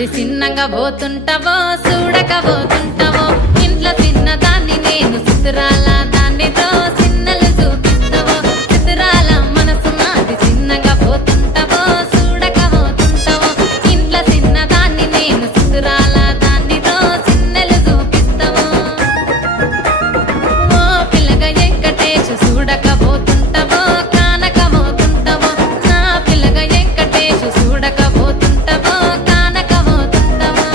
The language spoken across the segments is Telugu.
అది చిన్నగా పోతుంటావో చూడకపోతుంటావో ఇంట్లో చిన్నదాన్ని నేను సుతురాల దాన్నితో చిన్నలు చూపిస్తావో సుతురాల మనసు నాది చిన్నగా పోతుంటావో చూడకపోతుంటావో ఇంట్లో చిన్నదాన్ని నేను సుతురాల దాన్నితో చిన్నలు చూపిస్తావో ఓ పిల్లగా వెంకటేశు చూడకపోతుంటావో కానకపోతుంటావో నా పిల్లగా వెంకటేశు చూడకపోతుంటావో కానకపోతుంటావో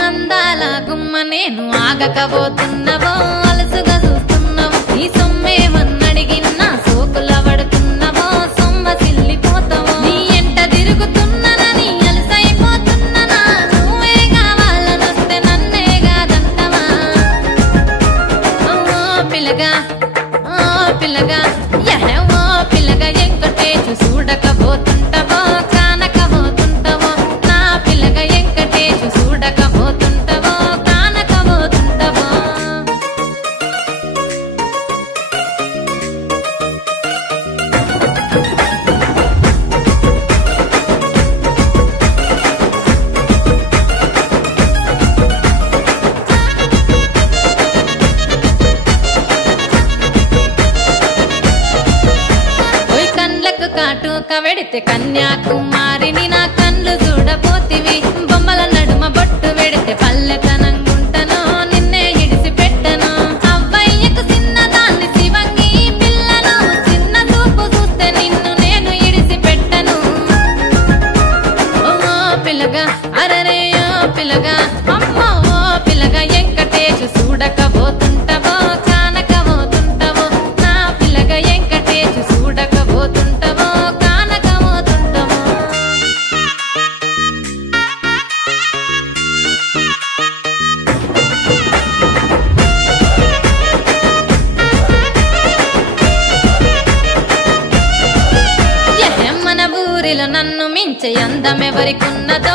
అందాల గుమ్మ నేను ఆగకపోతున్నావో అలసుగా చూస్తున్నావో నీ సొమ్మేమన్నడిగిన్నా సోకుల పడుతున్నావో సొమ్మ సిల్లిపోతావో నీ ఎంట తిరుగుతున్నానని అలసైపోతున్నానా నువ్వే కావాలనొస్తే నన్నే కాదంటవా ఓ పిల్లగా ఓ పిల్లగా వెంకటేశు చూడకపోతుంటావో కానకపోతుంటావో నా పిల్లగా వెంకటేశు చూడకపోతుంటావో కానకపోతుంటావో ఓయ్ కండ్లకు కాటుక వెడితే కన్యాకుమారిని నా కండ్లు చూడపోతివి బొమ్మల నడుమ బొట్టు వెడితే పల్లెతనంగుంటను నిన్నే ఇడిసి పెట్టను అవ్వయ్యకు చిన్నదాన్ని శివంగి పిల్లను చిన్న చూపు చూస్తే నిన్ను నేను ఇడిసి పెట్టను ఓ పిల్లగా అరరే ఓ పిల్లగా అమ్మో ఓ పిల్లగా వెంకటేశు చూడకపోతుంటావో కానకపోతుంటావో నా పిల్లగా వెంకటేశు చూడకపోతుంటావో కానకపోతుంటావో మన ఊరిలో నన్ను మించే అందమెవరికున్నదో